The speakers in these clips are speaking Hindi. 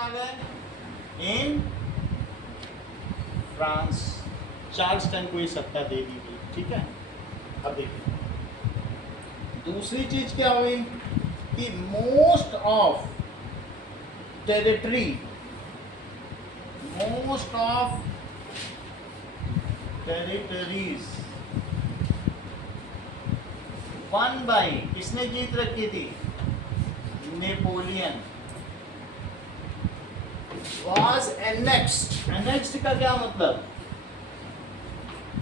कहाँ गए? In France. चार्ल्स टन को ये सत्ता दे दी गई, ठीक है। अब देखिए दूसरी चीज क्या हुई कि most of territory, most of territories one by, किसने जीत रखी थी? नेपोलियन। Was annexed. एनेक्स्ड का क्या मतलब?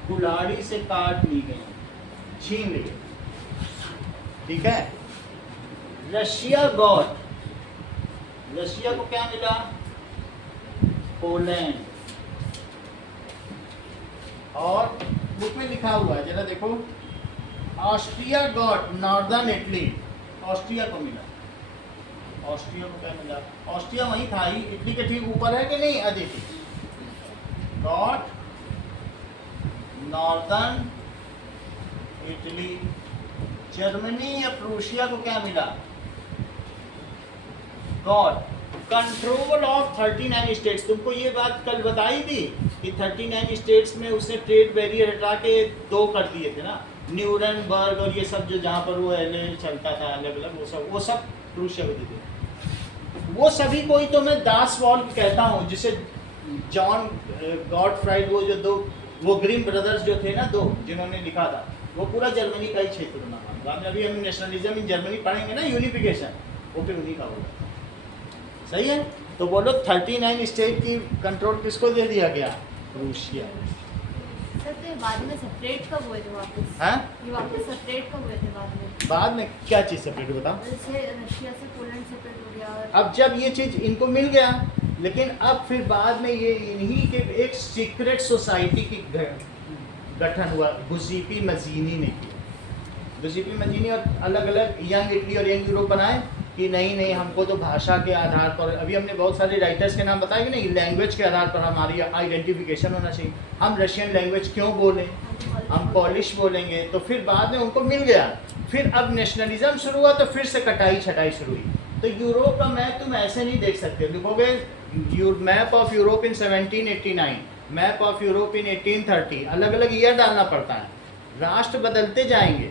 कुल्हाड़ी से काट ली गई, छीन ली गई, ठीक है। रशिया गॉट, रशिया को क्या मिला? पोलैंड। और बुक में लिखा हुआ है, जरा देखो, Austria got northern Italy, Austria को मिला। ऑस्ट्रिया को क्या मिला? ऑस्ट्रिया वहीं था ही, इटली के ठीक ऊपर है कि नहीं? Aditi got northern Italy. Germany या प्रूशिया को क्या मिला? Got control of 39 states. तुमको ये बात कल बताई थी कि 39 स्टेट्स में उसने ट्रेड बैरियर हटा के 2 कर दिए थे ना, न्यूरनबर्ग और ये सब, जो जहाँ पर वो एल चलता था अलग अलग, वो सब प्रूशिया को दे दिए। वो सभी को ही तो मैं दास वॉल्फ कहता हूँ, जिसे जॉन गॉडफ्राइड, वो जो 2 वो ग्रीम ब्रदर्स जो थे ना 2 जिन्होंने लिखा था, वो पूरा जर्मनी का ही क्षेत्र बना। बाद में अभी हम नेशनलिज्म इन जर्मनी पढ़ेंगे ना, यूनिफिकेशन, वो फिर उन्हीं का होगा। सही है। तो बोलो 39 स्टेट की कंट्रोल किसको दे दिया गया? रूसिया। सर तो ये बाद में सेपरेट कब हुए थे वापस? हैं? ये वापस सेपरेट कब हुए थे बाद में? बाद में क्या चीज़ सेपरेट बताओ? जैसे रशिया से पोलैंड सेपरेट हो गया और अब जब ये चीज़ इनको मिल गया, लेकिन अब फिर बाद में ये इन्हीं के एक सीक्रेट सोसाइटी की गठन हुआ, गुजीपी मजीनी ने की। गुजीपी मजीनी और अलग अलग यंग इटली और यंग यूरोप बनाए कि नहीं हमको तो भाषा के आधार पर, अभी हमने बहुत सारे राइटर्स के नाम बताए कि नहीं, लैंग्वेज के आधार पर हमारी आइडेंटिफिकेशन होना चाहिए। हम रशियन लैंग्वेज क्यों बोलें, हम पॉलिश बोलेंगे। तो फिर बाद में उनको मिल गया, फिर अब नेशनलिज्म शुरू हुआ, तो फिर से कटाई छटाई शुरू हुई। तो यूरोप का मैप तुम ऐसे नहीं देख सकते, लिखोगे map of Europe in 1789, map of Europe in 1830, अलग अलग ईयर डालना पड़ता है। राष्ट्र बदलते जाएंगे,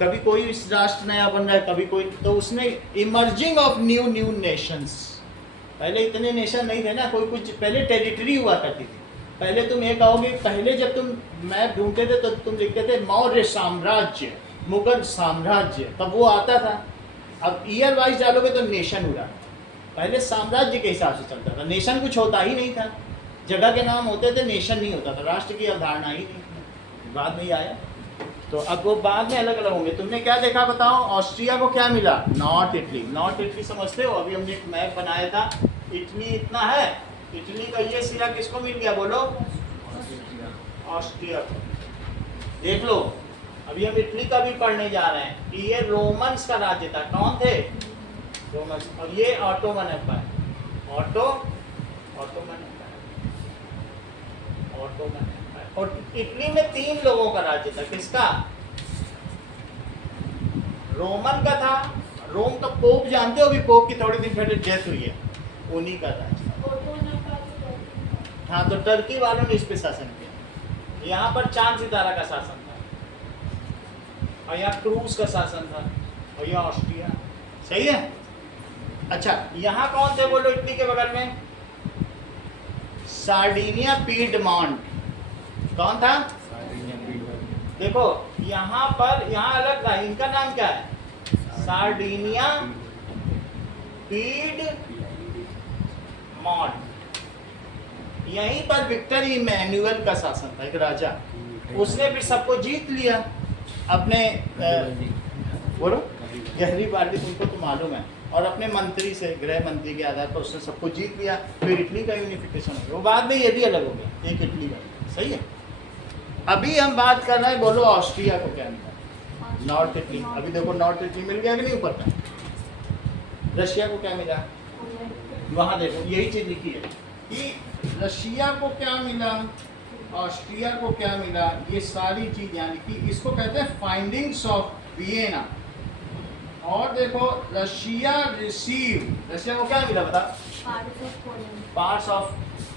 कभी कोई इस राष्ट्र नया बन रहा है, कभी कोई, तो उसने इमर्जिंग ऑफ न्यू नेशंस। पहले इतने नेशन नहीं थे ना, कोई कुछ पहले टेरिटरी हुआ करती थी। पहले तुम ये कहोगे, पहले जब तुम मैप ढूंढते थे तो तुम लिखते थे मौर्य साम्राज्य, मुगल साम्राज्य, तब वो आता था। अब ईयर वाइज डालोगे तो नेशन हुआ। पहले साम्राज्य के हिसाब से चलता था, नेशन कुछ होता ही नहीं था, जगह के नाम होते थे, नेशन नहीं होता था, राष्ट्र की अवधारणा ही नहीं, बाद में ही आया। तो अब वो बाद में अलग अलग होंगे। तुमने क्या देखा बताओ? ऑस्ट्रिया को क्या मिला? North Italy. नॉर्थ इटली समझते हो? अभी हमने एक मैप बनाया था, इटली इतना है, इटली का ये सिरा किसको मिल गया बोलो? ऑस्ट्रिया को। देख लो, अभी हम इटली का भी पढ़ने जा रहे हैं कि ये रोमन्स का राज्य था। कौन थे? रोमन्स। और ये Ottoman Empire, Ottoman Empire, Ottoman Empire. और इटली में 3 लोगों का राज्य था। किसका? रोमन का था। रोम का पोप जानते हो? अभी पोप की थोड़े दिन पहले डेथ हुई है, उन्हीं का राज्य। हाँ, तो टर्की वालों ने इस पे शासन किया। यहाँ पर चांद सितारा का शासन था, और यहाँ क्रूज का शासन था, और यहाँ ऑस्ट्रिया। सही है। अच्छा, यहाँ कौन थे बोलो इटली के बगल में? सार्डिनिया पीडमॉन्ट। कौन था? देखो यहाँ पर, यहाँ अलग था, इनका नाम क्या है? सार्डिनिया पीडमॉन्ट। यहीं पर विक्टर इमैनुअल का शासन था, एक राजा, उसने फिर सबको जीत लिया अपने बोलो गहरी बात तुमको तो मालूम है, और अपने मंत्री से, गृह मंत्री के आधार पर उसने सबको जीत लिया। फिर इटली का यूनिफिकेशन हो गया, वो बाद में ये भी अलग हो गया, एक इटली का। सही है। अभी हम बात कर रहे हैं, बोलो ऑस्ट्रिया को क्या मिला? North Italy. अभी देखो नॉर्थ इटली मिल गया कि नहीं ऊपर का? रशिया को क्या मिला? वहाँ देखो यही चीज लिखी है कि रशिया को क्या मिला, ऑस्ट्रिया को क्या मिला, ये सारी चीज यानी कि इसको कहते हैं फाइंडिंग्स ऑफ वियना। और देखो रशिया रिसीव, रशिया को क्या मिला बता? Parts of Poland. Parts of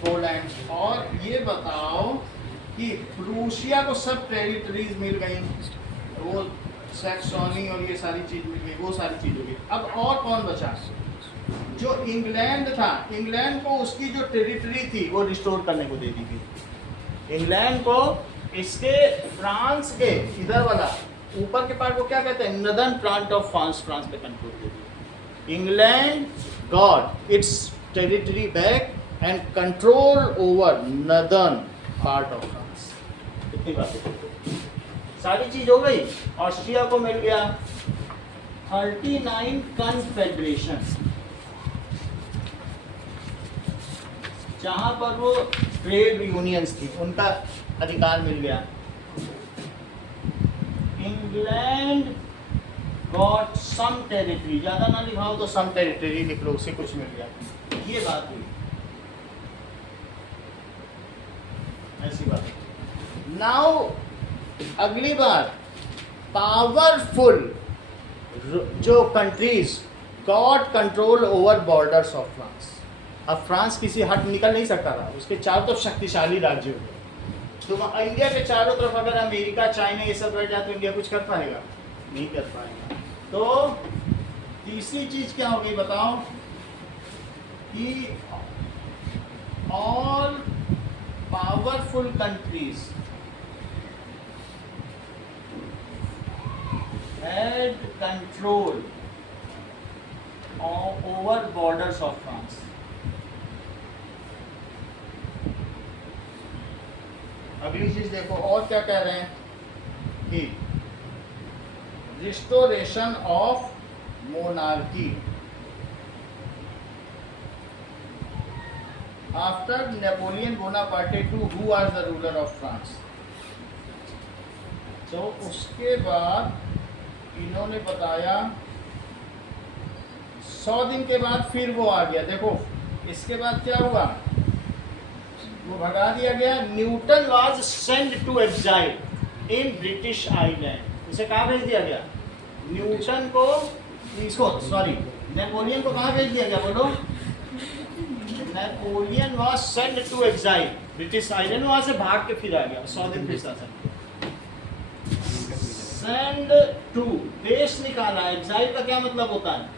Poland. और ये बताओ कि प्रूशिया को सब टेरिटरीज मिल गई, वो सैक्सोनी और ये सारी चीज मिल गई, वो सारी चीज हो गई। अब और कौन बचा? जो इंग्लैंड था, इंग्लैंड को उसकी जो टेरिटरी थी वो रिस्टोर करने को दे दी गई। इंग्लैंड को इसके फ्रांस के इधर वाला ऊपर के पार्ट को क्या कहते हैं, northern part of France, France पे कंट्रोल दे दी। England got its territory back and control over northern part of France. कितनी बातें, सारी चीज हो गई। ऑस्ट्रिया को मिल गया 39 कन्फेडरेशन, जहां पर वो ट्रेड यूनियंस थी उनका अधिकार मिल गया। इंग्लैंड गॉट सम टेरिटरी, ज्यादा ना लिखाओ तो सम टेरिटरी लिख लो, उससे कुछ मिल गया। ये बात हुई, ऐसी बात। नाउ अगली बार पावरफुल जो countries got control over borders of France. अब फ्रांस किसी हट निकल नहीं सकता था, उसके चारों तरफ शक्तिशाली राज्य हो गए। तो इंडिया के चारों तरफ अगर अमेरिका, चाइना ये सब रह जाए तो इंडिया कुछ कर पाएगा? नहीं कर पाएगा। तो तीसरी चीज क्या होगी बताओ, कि all powerful countries had control over borders of France. अगली चीज देखो और क्या कह रहे हैं कि restoration of monarchy after Napoleon Bonaparte to who was the ruler of France. तो उसके बाद इन्होंने बताया 100 दिन के बाद फिर वो आ गया। देखो इसके बाद क्या हुआ, वो भगा दिया गया। Newton was send to exile in British island. उसे कहाँ भेज दिया गया? न्यूटन को, इसको सॉरी, नेपोलियन को कहाँ भेज दिया गया बोलो? Napoleon was send to exile British island, वहां से भाग के फिर आ गया। 100 दिन फिर शासन। सेंड टू, देश निकाला। एग्जाइल का क्या मतलब होता है?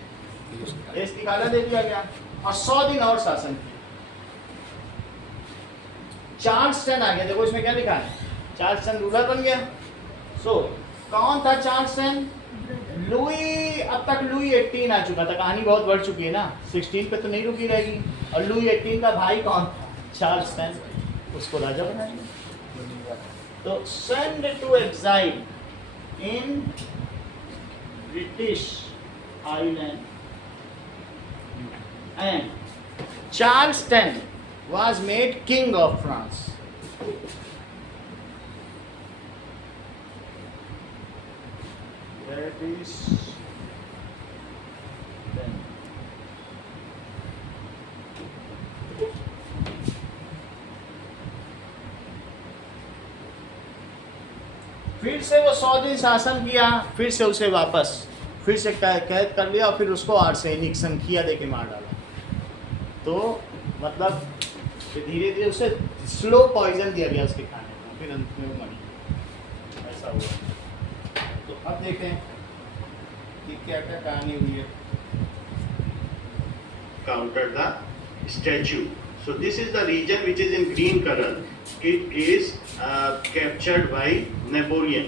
देश निकाला, दे दिया गया। और 100 दिन और शासन किया। चार्ल्स टन आ गया। देखो इसमें क्या लिखा है, चार्ल्स टन रूलर बन गया। सो कौन था चार्ल्स टन? लुई, अब तक लुई 18 आ चुका था। कहानी बहुत बढ़ चुकी है ना, 16 पे तो नहीं रुकी रहेगी। और लुई 18 का भाई कौन था? चार्ल्स टन, उसको राजा बनाएंगे। तो send to exile in British Island, and Charles X was made king of France. That is then. फिर से वो 100 दिन शासन किया, फिर से उसे वापस फिर से कैद कर लिया और फिर उसको आर्सेनिक संखिया दे के मार डाला। तो मतलब धीरे धीरे उसे स्लो पॉइजन दिया गया उसके खाने में, फिर अंत में वो मरी। ऐसा हुआ। तो अब देखें कि क्या क्या कहानी हुई है। Counter the statue. So this is the region which is in green color. It is captured by Napoleon.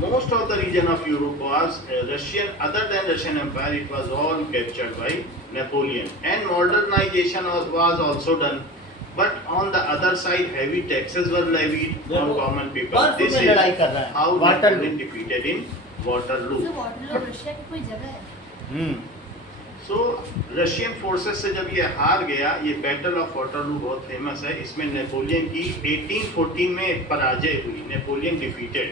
Most of the region of Europe was Russian. Other than Russian Empire, it was all captured by Napoleon. And modernization was also done. But on the other side, heavy taxes were levied on common people. This is how Napoleon defeated in Waterloo. तो वाटरलू रशिया की कोई जगह है? सो रशियन फोर्सेस से जब ये हार गया, ये बैटल ऑफ वाटरलू बहुत फेमस है। इसमें नेपोलियन की 1814 में पराजय हुई, Napoleon defeated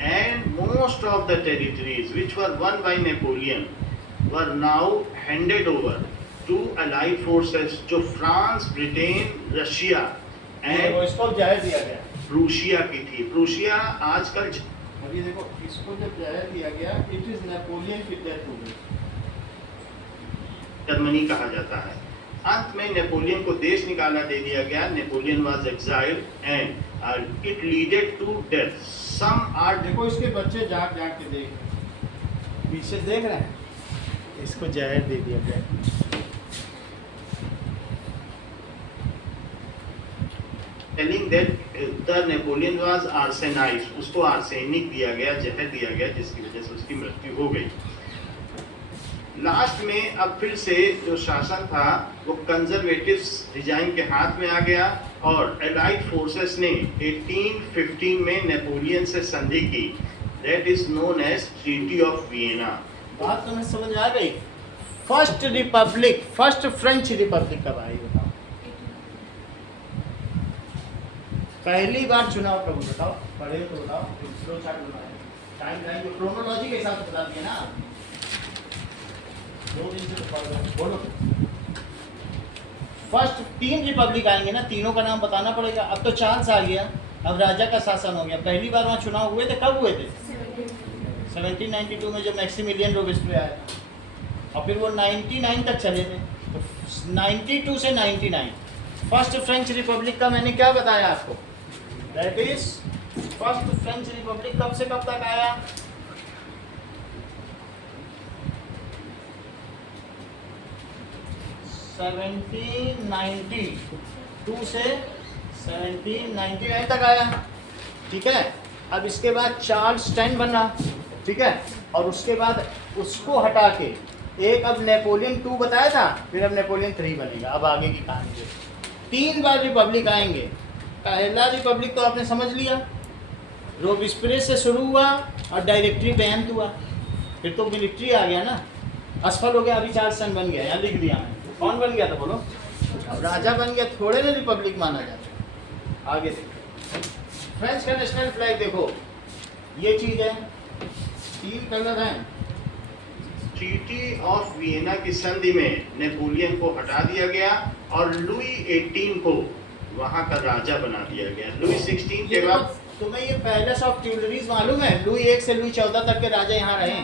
and most of the territories which were won by Napoleon were now handed over to allied forces, जो फ्रांस, ब्रिटेन, रशिया एंड इसको जाहिर दिया गया, प्रूशिया की थी। प्रूशिया आजकल, अभी देखो इसको जब जाहिर दिया गया, इट इज नेपोलियन की डेथ हो गई। जर्मनी कहा जाता है। अंत में नेपोलियन को देश निकाला दे दिया गया। Napoleon was exiled and it leaded to death. Some are देखो इसके बच्चे जाग जाग के देख रहे हैं, पीछे देख रहे हैं, इसको जहर दे दिया गया। Telling that the Napoleon was arsenised, उसको आर्सेनिक दिया गया, जहर दिया गया, जिसकी वजह से उसकी मृत्यु हो गई। लास्ट में अब फिर से जो शासन था वो कंजर्वेटिव्स रिजाइन के हाथ में आ गया और एलाइड फोर्सेस ने 1815 में नेपोलियन से संधि की। That is known as treaty of Vienna. बात तुम्हें समझ आ गई? First republic, first French republic कब आई बताओ? पहली बार चुनाव कब, बताओ, पढ़े तो बताओ, फ्लो चार्ट बनाए, टाइम लाइन को क्रोनोलॉजी के हिसाब से बता दिए ना, 2 दिन से तो पढ़ रहे हो। बोलो फर्स्ट 3 रिपब्लिक आएंगे ना, तीनों का नाम बताना पड़ेगा। अब तो चांस आ गया, अब राजा का शासन हो गया। पहली बार वहाँ चुनाव हुए थे, कब हुए थे? 1792 में, जब मैक्सिमिलियन रोबेस्पियर आया था, और फिर वो 99 तक चले थे। तो 92 से 99 फर्स्ट फ्रेंच रिपब्लिक का मैंने क्या बताया आपको? That is first French republic कब से कब तक आया? 1792 से 1799 तक आया, ठीक है। अब इसके बाद चार्ल्स 10 बना, ठीक है, और उसके बाद उसको हटा के एक अब नेपोलियन 2 बताया था, फिर अब नेपोलियन 3 बनेगा। अब आगे की कहानी है। 3 बार रिपब्लिक आएंगे। पहला रिपब्लिक तो आपने समझ लिया, रोबेस्पियर से शुरू हुआ और डायरेक्टरी बेंत हुआ, फिर तो मिलिट्री आ गया ना, असफल हो गया। अभी चार्ल्स 10 बन गया, यहाँ लिख दिया मैं। कौन बन गया था बोलो? अब राजा बन गया, थोड़े ना रिपब्लिक माना जाता। आगे देखो, फ्रेंच का नेशनल फ्लैग देखो, ये चीज है, 3 कलर हैं। ट्रीटी ऑफ वियना की संधि में नेपोलियन को हटा दिया गया और लुई 18 को वहां का राजा बना दिया गया। लुई 16 के बाद तुम्हें ये पैलेस ऑफ ट्यूलरीज मालूम है? लुई 1 से लुई 14 तक के राजा यहाँ रहे।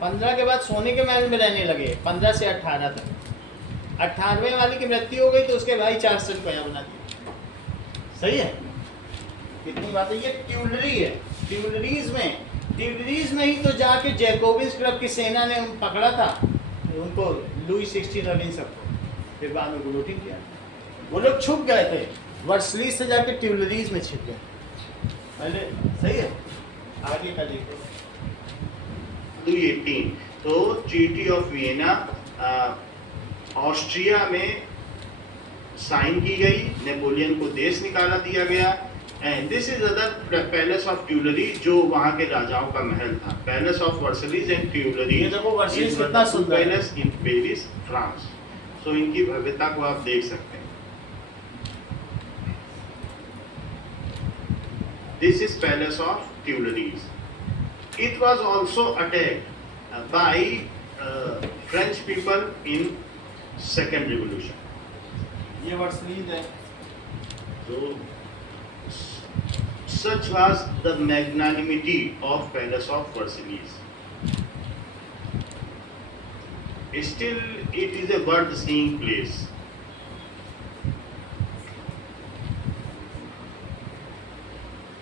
15 के बाद सोने के महल में रहने लगे, 15 से 18 तक। 18वें वाली की मृत्यु हो गई तो उसके भाई चार्ल्स को यहाँ बना दिया। सही है, कितनी बात है। ये ट्यूलरी है, ट्यूलरीज में ही तो जाके जैकोबिन्स क्लब की सेना ने पकड़ा था उनको, लुई 16 और इन सबको, फिर बाद में गुलोटिंग किया। वो लोग छुप गए थे, वर्सलीज से जाके ट्यूलरीज में छिप गए पहले। सही है, आगे का देखो। लुई 18 तो ट्रीटी ऑफ वियना ऑस्ट्रिया में साइन की गई, नेपोलियन को देश निकाला दिया गया। And this is other palace of Tuileries, जो वहां के राजाओं का महल था। Palace of Versailles and Tuileries, ये देखो वर्सलीज कितना सुंदर है। Palace in Paris, France. So इनकी भव्यता को आप देख सकते हैं। This is Palace of Tuileries. It was also attacked by French people in Second Revolution. ये वर्सलीज है। So such was the magnanimity of Palace of Versailles. Still, it is a worth seeing place.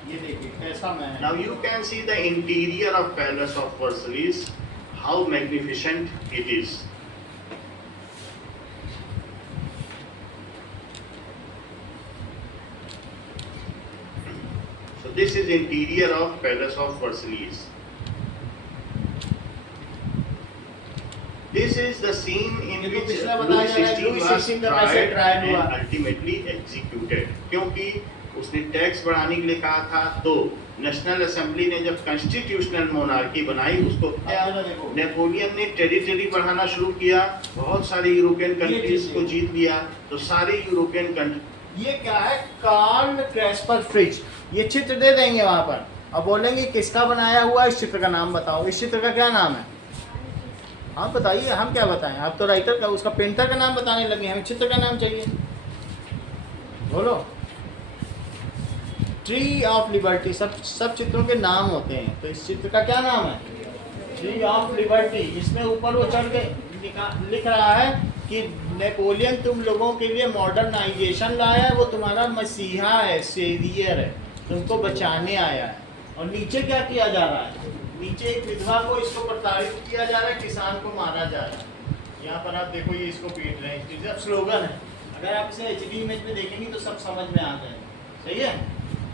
ये देखिए कैसा महल। Now you can see the interior of Palace of Versailles, how magnificent it is. So this is interior of Palace of Versailles. This is the scene in ये तो which पिछला Louis बताया जा रहा है, XVI Louis was 16 का कैसे tried trial हुआ। and ultimately executed. क्योंकि उसने टैक्स बढ़ाने के लिए कहा था, तो नेशनल असेंबली ने जब कॉन्स्टिट्यूशनल मोनार्की बनाई, उसको क्या नेपोलियन ने टेरिटरी बढ़ाना शुरू किया, बहुत सारी यूरोपियन कंट्रीज को जीत लिया। तो सारी यूरोपियन कंट्री, ये क्या है? Karl Kasper Fritz. ये चित्र दे देंगे वहां पर, अब बोलेंगे किसका बनाया हुआ, इस चित्र का नाम बताओ। इस चित्र का क्या नाम है? हाँ बताइए, हम क्या बताएं? आप तो राइटर का, उसका पेंटर का नाम बताने लगे, हमें चित्र का नाम चाहिए। बोलो। Tree of liberty. सब चित्रों के नाम होते हैं, तो इस चित्र का क्या नाम है? Tree of liberty. इसमें ऊपर वो चढ़ के लिख रहा है कि नेपोलियन तुम लोगों के लिए मॉडर्नाइजेशन लाया है, वो तुम्हारा मसीहा है, सेवियर है, तुमको बचाने आया है। और नीचे क्या किया जा रहा है? नीचे एक विधवा को इसको प्रताड़ित किया जा रहा है, किसान को मारा जा रहा है। यहाँ पर आप देखो ये इसको पीट रहे हैं, इसका स्लोगन है। अगर आप इसे HD इमेज में देखेंगे तो सब समझ में आ जाएगा, सही है।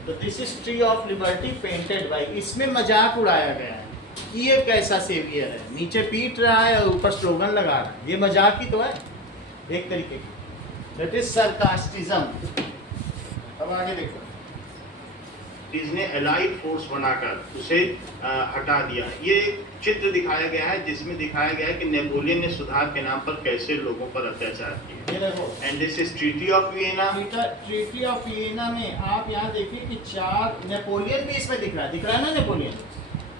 तो this is tree of liberty painted by, इसमें मजाक उड़ाया गया है कि ये कैसा सेवियर है, नीचे पीट रहा है और ऊपर स्लोगन लगा रहा है। ये मजाक ही तो है एक तरीके की, दैट इज सरकास्टिज्म। अब आगे देखो, इसने एलाइड फोर्स बनाकर उसे हटा दिया। ये एक चित्र दिखाया गया है जिसमें दिखाया गया है कि नेपोलियन ने सुधार के नाम पर कैसे लोगों पर अत्याचार किया। ये देखो and this is treaty of Vienna. Treaty of Vienna में आप यहाँ देखिए कि 4 नेपोलियन भी इसमें दिख रहा है ना नेपोलियन,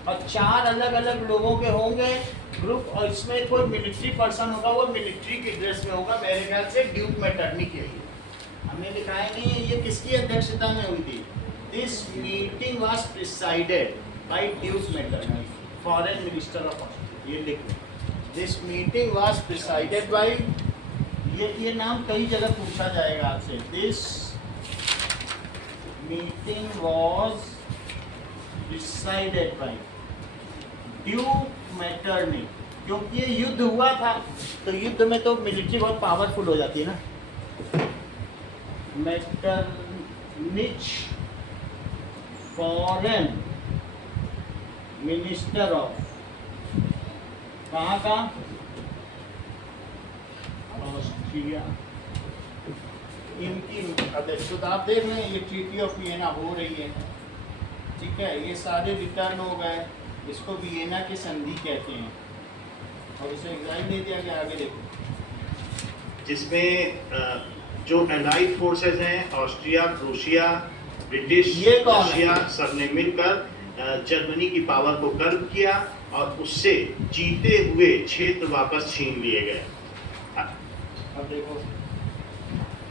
और 4 अलग अलग लोगों के होंगे ग्रुप, और इसमें कोई मिलिट्री पर्सन होगा, वो मिलिट्री की ड्रेस में होगा, मेरे ख्याल से ड्यूक मेटर्निक के लिए। हमने दिखाया नहीं है ये किसकी अध्यक्षता में हुई थी। This meeting was presided by duke Metternich, foreign minister of Austria. ये लिख लो, this meeting was presided by, ये नाम कई जगह पूछा जाएगा आपसे। This meeting was presided by duke Metternich, क्योंकि ये युद्ध हुआ था, तो युद्ध में तो मिलिट्री बहुत पावरफुल हो जाती है ना। मेटरनिच, फॉरेन मिनिस्टर ऑफ, कहाँ का? ऑस्ट्रिया। इनकी अध्यक्षता आप देख रहे हैं, ये ट्रीटी ऑफ वियना हो रही है, ठीक है। ये सारे रिटर्न हो गए, इसको वियना की संधि कहते हैं, और इसे एग्जाम दे दिया गया। आगे देखो, जिसमें जो एलाइड फोर्सेस हैं, ऑस्ट्रिया, प्रूशिया, ब्रिटिश, ये कौन है? रशिया, सब ने मिलकर जर्मनी की पावर को कर्व किया और उससे जीते हुए क्षेत्र वापस छीन लिए गए। अब देखो,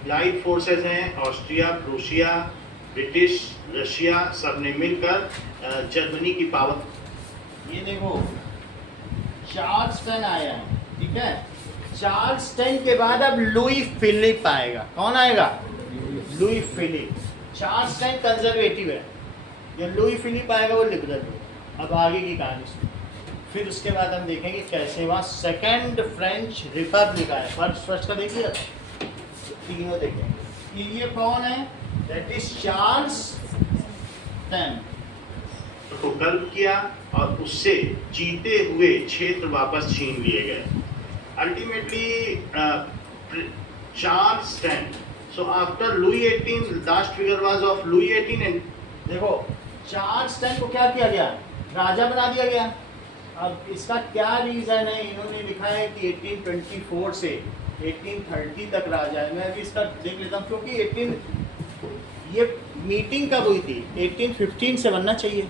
एलाइड फोर्सेस हैं, ऑस्ट्रिया, प्रूशिया, ब्रिटिश, रशिया, सब ने मिलकर जर्मनी की पावर। ये देखो चार्ल्स टेन आया है, ठीक है। चार्ल्स टेन के बाद अब लुई फिलिप आएगा। कौन आएगा? Louis Philippe. Charles ten conservative है, ये लुई फिलिप आएगा, वो लिबरल है। अब आगे की कहानी सुनो। फिर उसके बाद हम देखेंगे कैसे वहाँ सेकेंड फ्रेंच रिपब्लिक आया। फर्स्ट का देखिए, तीनों देखेंगे। ये कौन है? That is Charles ten. को कर्व किया और उससे जीते हुए क्षेत्र वापस छीन लिए गए। Ultimately Charles ten, so after Louis XVIII, last figure was of Louis XVIII and देखो चार्ल्स टेन को क्या किया गया? राजा बना दिया गया। अब इसका क्या रीज़न है? इन्होंने लिखा है कि 1824 से 1830 तक राजा है। मैं अभी इसका देख लेता हूँ, क्योंकि 18 ये मीटिंग कब हुई थी? 1815 से बनना चाहिए।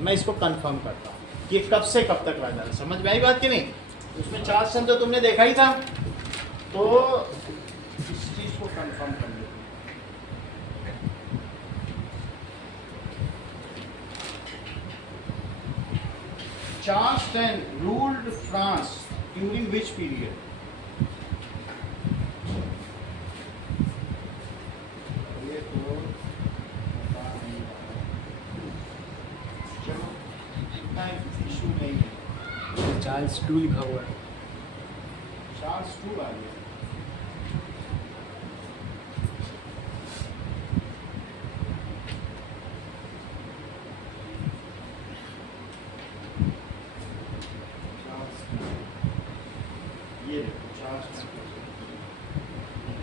मैं इसको कंफर्म करता हूँ कि कब से कब तक राजा है। समझ में आई बात कि नहीं? उसमें चार्ल्स टेन तो तुमने देखा ही था, तो इस चीज़ को कंफर्म कर लो। Charles X ruled France during which period? ये तो पता नहीं है। चलो, इतना इशू नहीं है। चार्ल्स टू लिखा हुआ है। चार्ल्स टू आ गया। ये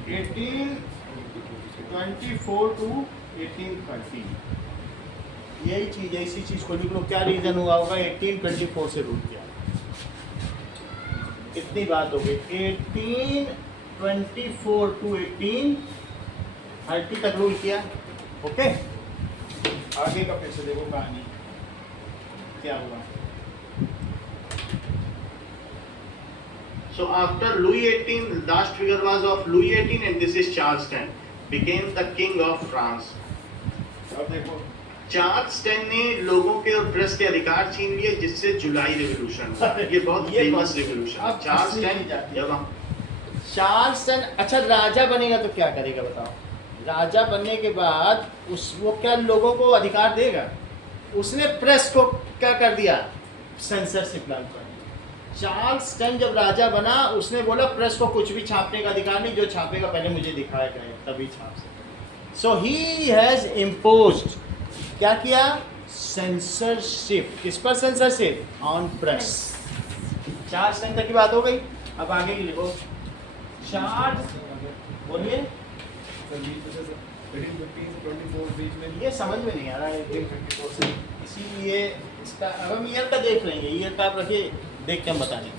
1824 to 1830, यही चीज़ है। इसी चीज़ को लिख लो, क्या रीज़न हुआ होगा? 1824 से रूल किया। इतनी बात हो गई। 1824 to 1830 तक रूल किया। ओके, आगे का फिर से देखो कहानी क्या हुआ। so after Louis XVIII, last figure was of Louis XVIII and this is Charles X, became the king of France. अब देखो चार्ल्स 10 ने लोगों के और प्रेस के अधिकार छीन लिए, जिससे जुलाई रेवोल्यूशन हुआ। ये बहुत ये फेमस बहुत- रेवोल्यूशन। अब चार्ल्स असली 10 जाती है। जब हम चार्ल्स 10 अच्छा राजा बनेगा तो क्या करेगा बताओ? राजा बनने के बाद वो क्या लोगों को अधिकार देगा? उसने प्रेस को क्या कर दिया? सेंसरशिप लागू कर दी। चार्ल्स 10 जब राजा बना, उसने बोला प्रेस को कुछ भी छापने का अधिकार नहीं, जो छापेगा पहले मुझे दिखाया गया तभी छाप सकते। सो ही हैज इम्पोज्ड, क्या किया? सेंसरशिप। किस पर सेंसरशिप? On press. चार्ल्स 10 तक की बात हो गई। अब आगे की लिखो। चार्ल्स, बोलिए। 1815 से 24 बीच में ये समझ में नहीं आ रहा है 1854 से, इसीलिए इसका अब हम ईयर का देख लेंगे। ईयर का आप रखिए, देख के हम बता देंगे।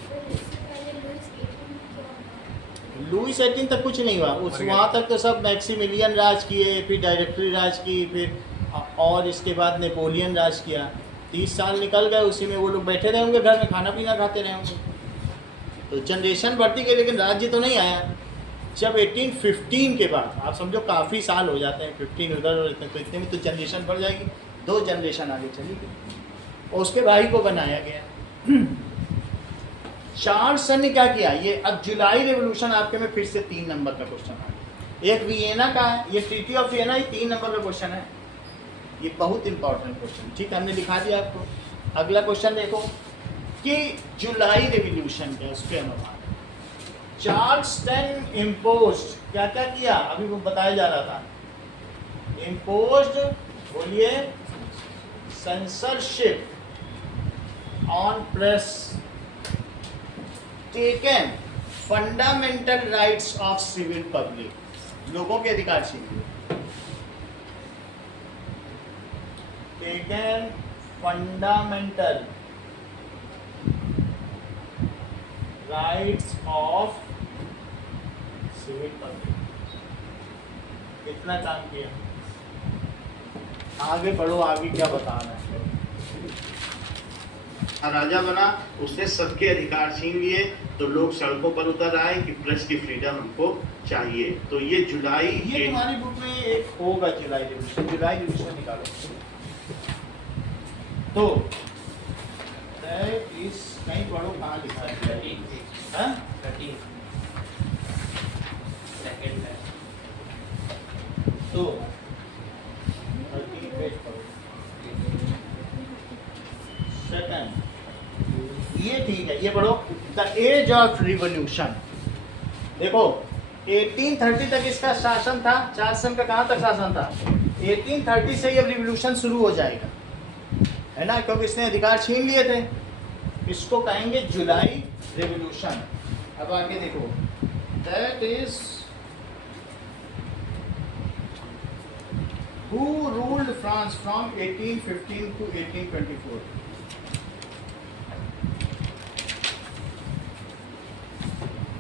लुईस 18 तक कुछ नहीं हुआ, उस वहाँ तक तो सब मैक्सिमिलियन राज किए, फिर डायरेक्टरी राज की, फिर और इसके बाद नेपोलियन राज किया। 30 साल निकल गए, उसी में वो लोग बैठे रहे होंगे घर में, खाना पीना खाते रहे होंगे। तो जनरेशन बढ़ती गई, लेकिन राज्य तो नहीं आया। जब 1815 के बाद आप समझो काफ़ी साल हो जाते हैं, 15 उधर और इतने, तो इतने में तो जनरेशन बढ़ जाएगी, 2 जनरेशन आगे चली गई और उसके भाई को बनाया गया। चार्ल्स ने क्या किया? ये अब जुलाई रेवोल्यूशन आपके में फिर से 3 नंबर का क्वेश्चन आ गया। एक वियना का है, ये ट्रीटी ऑफ वियना, ये 3 नंबर का क्वेश्चन है। ये बहुत इंपॉर्टेंट क्वेश्चन, ठीक है, हमने लिखा दिया आपको। अगला क्वेश्चन देखो कि जुलाई रेवोल्यूशन के उसके अनुमान चार्ल्स 10 इम्पोज्ड, क्या क्या किया? अभी वो बताया जा रहा था। इम्पोज्ड, बोलिए, censorship on press, taken fundamental rights of civil public, लोगों के अधिकार छीन लिए। Taken fundamental rights of civil public, इतना काम किया। आगे बढ़ो, आगे क्या बताना है? राजा बना, उसने सबके अधिकार छीन लिए, तो लोग सड़कों पर उतर आए कि प्रेस की फ्रीडम हमको चाहिए। तो ये जुलाई ये तुम्हारी बुक में एक होगा जुलाई रेवोल्यूशन, जुलाई रेवोल्यूशन निकालो। तो दैट इज, कहीं पढ़ो कहाँ लिखा है? हाँ? 13 सेकंड है। तो 13 पेज पढ़ो। सेकंड, ये ठीक है, ये पढ़ो। द एज ऑफ रिवॉल्यूशन, देखो 1830 तक इसका शासन था। चार्ल्स का कहाँ तक शासन था? 1830 से ये रिवॉल्यूशन शुरू हो जाएगा, है ना, क्योंकि इसने अधिकार छीन लिए थे। इसको कहेंगे जुलाई रेवोल्यूशन। अब आगे देखो, that is who ruled France from 1815 to 1824।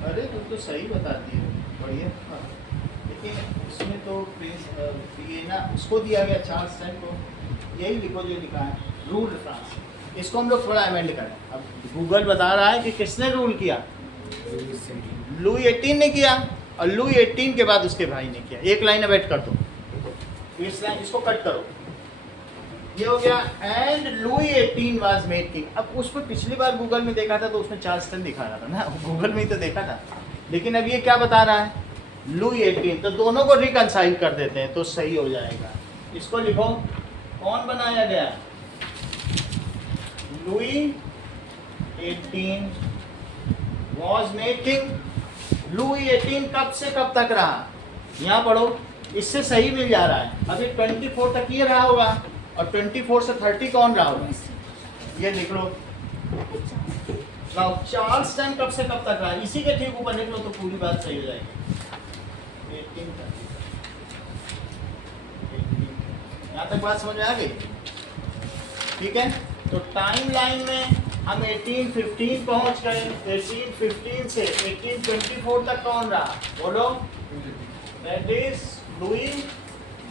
अरे तुम तो सही बताती हो, बढ़िया। हाँ। लेकिन इसमें तो वियना उसको दिया गया, चार्ल्स 10 को। यही लिखो जो लिखा है, रूल्ड फ्रांस। इसको हम लोग थोड़ा अमेंड करें। अब गूगल बता रहा है कि किसने रूल किया? लुई 18 ने किया, और लुई 18 के बाद उसके भाई ने किया। एक लाइन ऐड कर दो, इस लाइन इसको कट करो, ये हो गया। And Louis 18 was made king. अब उस पर पिछली बार गूगल में देखा था तो उसमें चार्ल्स 10 दिखा रहा था ना, गूगल में ही तो देखा था। लेकिन अब ये क्या बता रहा है? लुई 18। तो दोनों को रिकंसाइल कर देते हैं तो सही हो जाएगा। इसको लिखो, कौन बनाया गया? Louis 18 was made king। Louis 18 कब से कब तक रहा? यहाँ पढ़ो, इससे सही मिल जा रहा है। अभी 24 तक ये रहा होगा, और 24 से 30 कौन रहा होगा? ये लिख लो। चार्ल्स 10 कब से कब तक रहा? इसी के ठीक ऊपर लिख लो तो पूरी बात सही हो जाएगी। 18 यहाँ तक बात समझ में आ गई? ठीक है, तो टाइम लाइन में हम 1815 पहुंच गए। 1815 से 1824 तक कौन रहा? बोलो। That is Louis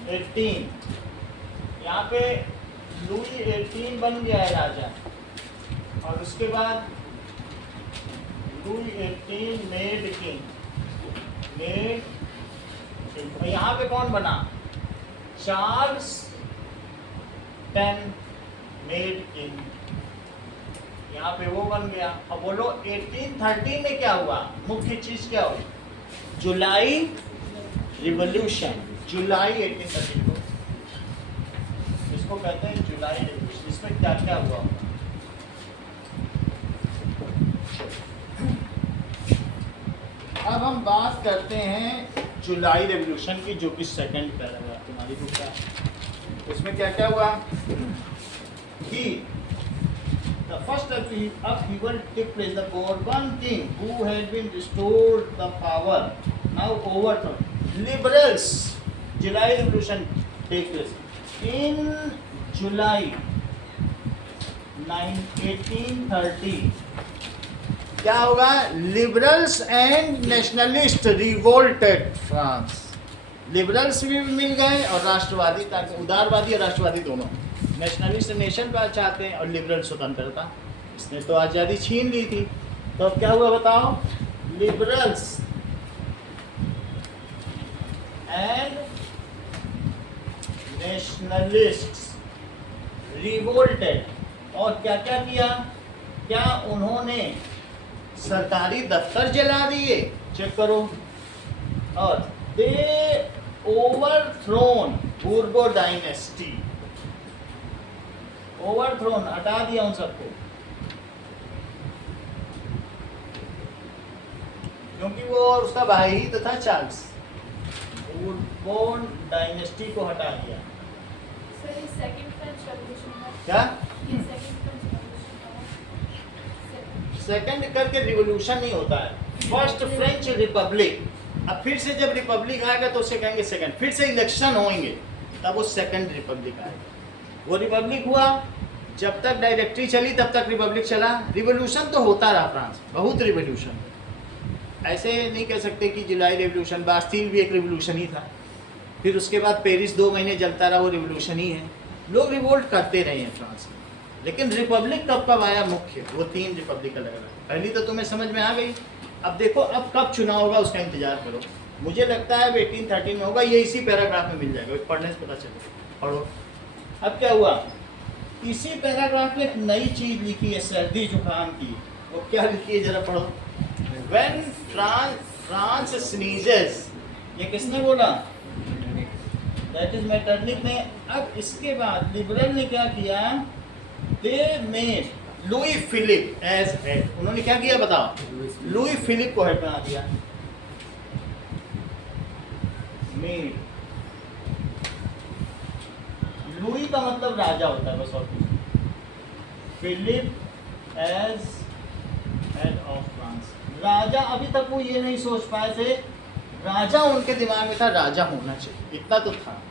18। यहाँ पे लुई 18 बन गया है राजा, और उसके बाद लुई 18 मेड किंग, मेड। यहाँ पे कौन बना? चार्ल्स ब्रिटेन मेड इन, यहाँ पे वो बन गया। अब बोलो 1830 में क्या हुआ, मुख्य चीज क्या हुई, जुलाई रिवॉल्यूशन। जुलाई 1830 को इसको कहते हैं जुलाई रिवॉल्यूशन। इसमें क्या क्या हुआ होगा, अब हम बात करते हैं जुलाई रेवोल्यूशन की, जो कि सेकंड पैराग्राफ तुम्हारी बुक का है। उसमें क्या क्या हुआ कि the first upheaval took place. The Bourbon king, who had been restored the power, now overthrown. Liberals, July Revolution takes place in July 1830. क्या होगा, liberals and nationalist revolted France. Liberals भी मिल गए और राष्ट्रवादी, ताकि उदारवादी और राष्ट्रवादी दोनों। नेशनलिस्ट नेशन पर चाहते हैं और लिबरल स्वतंत्रता। इसने तो आज़ादी छीन ली थी, तो अब क्या हुआ बताओ, लिबरल्स एंड नेशनलिस्ट्स रिवोल्टेड। और क्या क्या किया, क्या उन्होंने सरकारी दफ्तर जला दिए, चेक करो। और दे ओवरथ्रोन बूर्बो डायनेस्टी, ओवरथ्रोन हटा दिया उन सबको, क्योंकि वो उसका भाई ही तो था चार्ल्स। बूर्बोन डायनेस्टी को हटा दिया। सर ये सेकंड फ्रेंच रेवोल्यूशन था, क्या ये सेकंड फ्रेंच रेवोल्यूशन था। सेकंड करके रिवोल्यूशन नहीं होता है, फर्स्ट फ्रेंच रिपब्लिक। अब फिर से जब रिपब्लिक आएगा तो उसे कहेंगे सेकंड, फिर से इलेक्शन होंगे तब वो सेकंड रिपब्लिक आएगा। वो रिपब्लिक हुआ, जब तक डायरेक्टरी चली तब तक रिपब्लिक चला। रिवोल्यूशन तो होता रहा फ्रांस, बहुत रिवोल्यूशन। ऐसे नहीं कह सकते कि जुलाई रिवोल्यूशन, बास्टील भी एक रिवोल्यूशन ही था। फिर उसके बाद पेरिस 2 महीने जलता रहा, वो रिवोल्यूशन ही है। लोग रिवोल्ट करते रहे हैं फ्रांस में, लेकिन रिपब्लिक कब कब आया मुख्य, वो 3 रिपब्लिक अलग अलग। पहली तो तुम्हें समझ में आ गई। अब देखो अब कब चुनाव होगा उसका इंतजार करो। मुझे लगता है 1830 में होगा, ये इसी पैराग्राफ में मिल जाएगा, पढ़ने से पता चलेगा, पढ़ो। अब क्या हुआ, इसी पैराग्राफ में एक नई चीज लिखी है सर्दी जुकाम की। वो क्या लिखी है जरा पढ़ो। व्हेन फ्रांस स्नीजेस, ये किसने बोला, दैट इज मैटरनिक ने। अब इसके बाद लिबरल ने क्या किया, they made Louis Philippe as head. उन्होंने क्या किया बताओ, लुई फिलिप को हेड बना दिया। मेड, लुई का मतलब राजा होता है बस, और कुछ। Philip as head of France, राजा। अभी तक वो ये नहीं सोच पाए थे, राजा उनके दिमाग में था राजा होना चाहिए, इतना तो था।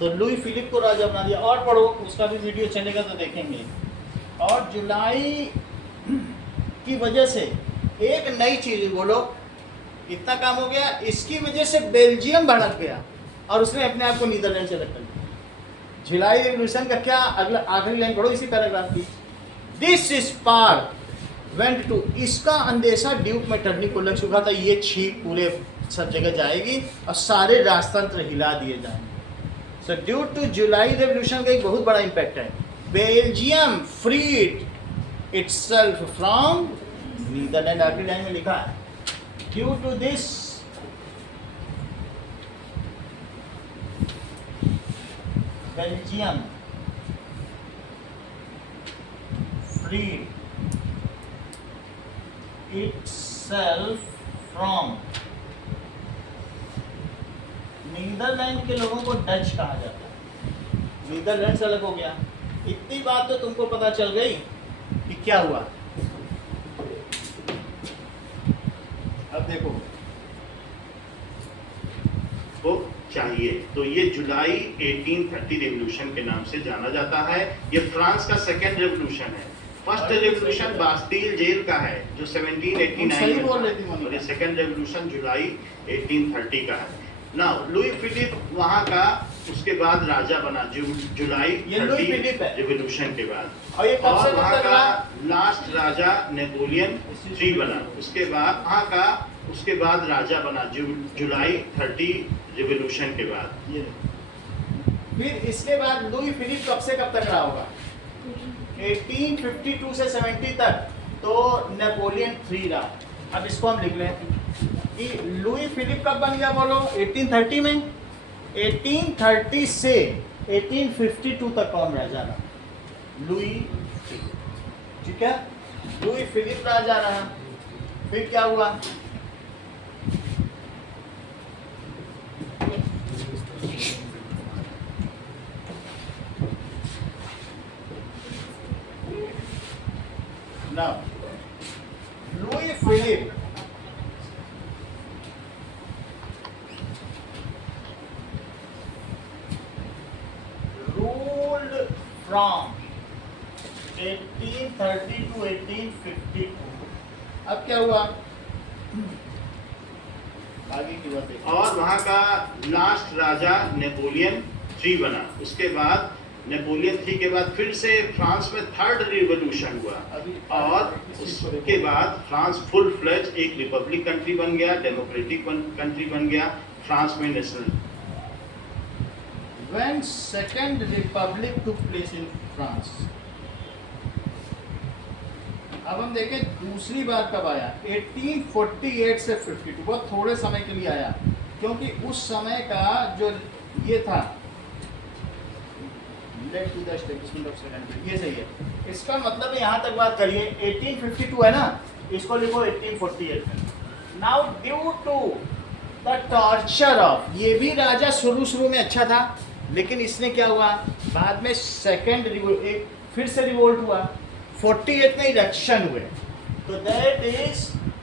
तो लुई फिलिप को राजा बना दिया। और पढ़ो, उसका भी वीडियो चलेगा तो देखेंगे। और जुलाई की वजह से एक नई चीज, बोलो इतना काम हो गया, इसकी वजह से बेल्जियम भड़क गया और उसने अपने आप को नीदरलैंड से अलग कर दिया। जुलाई रिवॉल्यूशन का क्या, अगला आखिरी लाइन पढ़ो इसी पैराग्राफ की। दिस स्पार्क वेंट टू, इसका अंदेशा ड्यूक मेटरनिक को लग चुका था, ये छींक पूरे सब जगह जाएगी और सारे राजतंत्र हिला दिए जाएंगे। So due to July revolution का एक बहुत बड़ा इम्पैक्ट है। Belgium freed itself from Netherland, आखिरी लाइन में लिखा है। Due to this Belgium freed itself from, Netherland के लोगों को डच कहा जाता है, नीदरलैंड से अलग हो गया। इतनी बात तो तुमको पता चल गई कि क्या हुआ। अब देखो को चाहिए, तो ये जुलाई 1830 रेवोल्यूशन के नाम से जाना जाता है। ये फ्रांस का सेकेंड रेवोल्यूशन है। फर्स्ट रेवोल्यूशन बास्टील जेल का है जो 1789 में था, और ये सेकेंड रेवोल्यूशन जुलाई 1830 का है। नाउ लुई फिलिप वहाँ का उसके बाद राजा बना जुलाई 30 रेवोल्यूशन के बाद, और वहाँ का लास्ट राजा नेपोलियन 3 बना। उसके बाद वहाँ का उसके बाद राजा बना जुलाई 30 रेवोल्यूशन के बाद। फिर इसके बाद लुई फिलिप कब से कब तक रहा होगा? 1852 से 70 तक तो नेपोलियन 3 रहा। अब इसको हम लिख लें कि लुई फिलिप कब बन गया बोलो? 1830 में। 1830 से 1852 तक कौन राजा रहा? Louis Philippe. ठीक है, लुई फिलिप राजा रहा। फिर क्या हुआ? Now, Louis Philippe ruled from 1830 to 1852। अब क्या हुआ? आगे की बात देखिए। और वहाँ का लास्ट राजा नेपोलियन 3 बना। उसके बाद नेपोलियन 3 के बाद फिर से फ्रांस में 3rd रिवॉल्यूशन हुआ और उसके बाद फ्रांस फुल फ्लेज एक रिपब्लिक कंट्री बन गया, डेमोक्रेटिक कंट्री बन गया। फ्रांस में national When Second Republic took place in France, अब हम देखें दूसरी बार कब आया? 1848 से 52, बहुत थोड़े समय के लिए आया, क्योंकि उस समय का जो ये था let to the establishment of second, ये सही है। इसका मतलब यहाँ तक बात करिए, 1852 है ना, इसको लिखो 1848 में। Now due to the torture of, ये भी राजा शुरू में अच्छा था, लेकिन इसने क्या हुआ, बाद में सेकेंड फिर से रिवोल्ट हुआ। 48 में इलेक्शन हुए, तो that is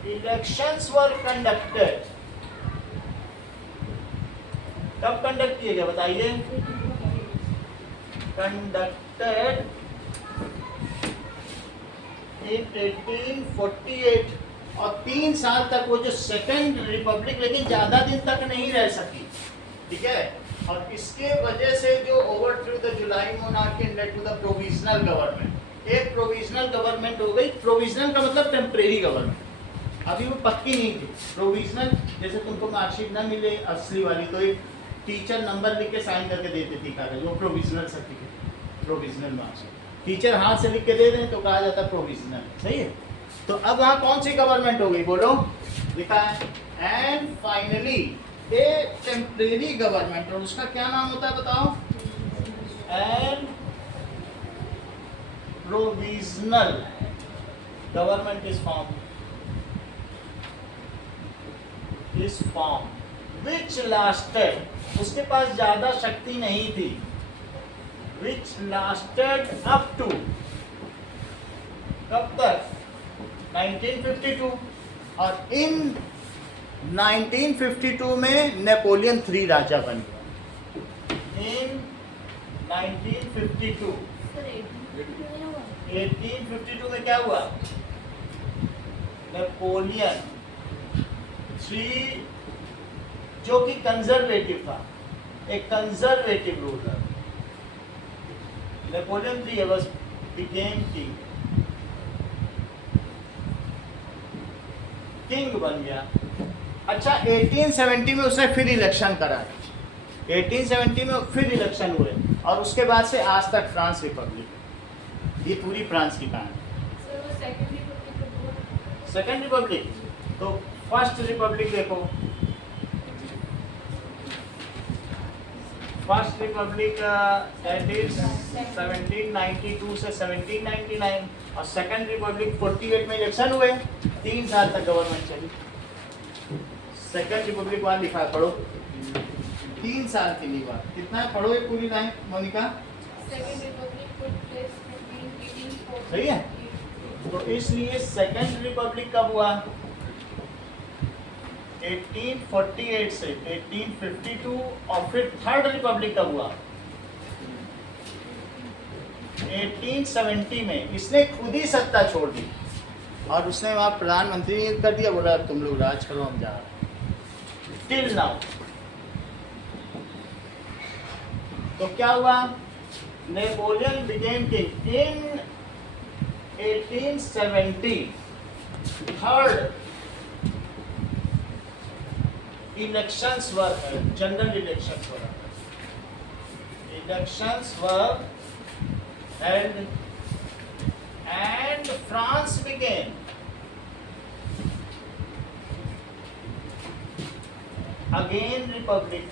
elections were conducted. कब कंडक्ट किए गए बताइए? कंडक्टेड इन 1848, और 3 साल तक वो जो सेकेंड रिपब्लिक, लेकिन ज्यादा दिन तक नहीं रह सकी, ठीक है। और इसके वजह से जो overthrew the July monarchy and led to the provisional government, एक प्रोविजनल गवर्नमेंट हो गई। प्रोविजनल का मतलब टेम्परेरी गवर्नमेंट, अभी वो पक्की नहीं थी। प्रोविजनल जैसे तुमको मार्कशीट ना मिले असली वाली, तो एक टीचर नंबर लिख के साइन करके देती थी कागज, वो provisional certificate, provisional marksheet. Teacher हाथ से लिख के दे दें तो कहा जाता है प्रोविजनल, सही है। तो अब वहाँ कौन सी गवर्नमेंट हो गई बोलो? लिखा है and finally A temporary government, और उसका क्या नाम होता है बताओ? And provisional government is form, which lasted, उसके पास ज्यादा शक्ति नहीं थी, which lasted up to कब तक? 1952। और इन 1952 में नेपोलियन 3 राजा बन गया। इन 1952, सर 1852 में हुआ। 1852 में क्या हुआ? नेपोलियन 3 जो कि कंजर्वेटिव था, एक conservative ruler, Napoleon 3 was became king बन गया। अच्छा, 1870 में उसने फिर इलेक्शन करा, 1870 में फिर इलेक्शन हुए, और उसके बाद से आज तक फ्रांस रिपब्लिक। ये पूरी फ्रांस की कहानी। सर वो सेकंड रिपब्लिक कब हुआ? सेकेंड रिपब्लिक, तो फर्स्ट रिपब्लिक देखो, फर्स्ट रिपब्लिक दैट इज 1792 से 1799, और सेकेंड रिपब्लिक 48 में इलेक्शन हुए, 3 साल तक गवर्नमेंट चली। सेकेंड रिपब्लिक वहाँ लिखा है, पढ़ो, 3 साल के लिए बात। कितना है, पढ़ो ये पूरी line Monica, second republic took place between 1840। सही है। तो इसलिए सेकेंड रिपब्लिक कब हुआ? 1848 से 1852, और फिर थर्ड रिपब्लिक कब हुआ? 1870 में। इसने खुद ही सत्ता छोड़ दी, और उसने वहाँ प्रधानमंत्री कर दिया, बोला तुम लोग राज करो, हम जा रहे हैं। टिल नाउ तो क्या हुआ? Napoleon became king in 1870। Third elections were, general elections were, elections were held and France became again republic.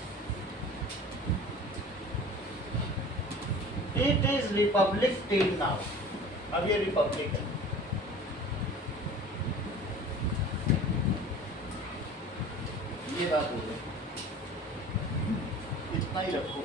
It is republic till now. अब ये रिपब्लिक है. ये बात हो गई. इतना ही रखो.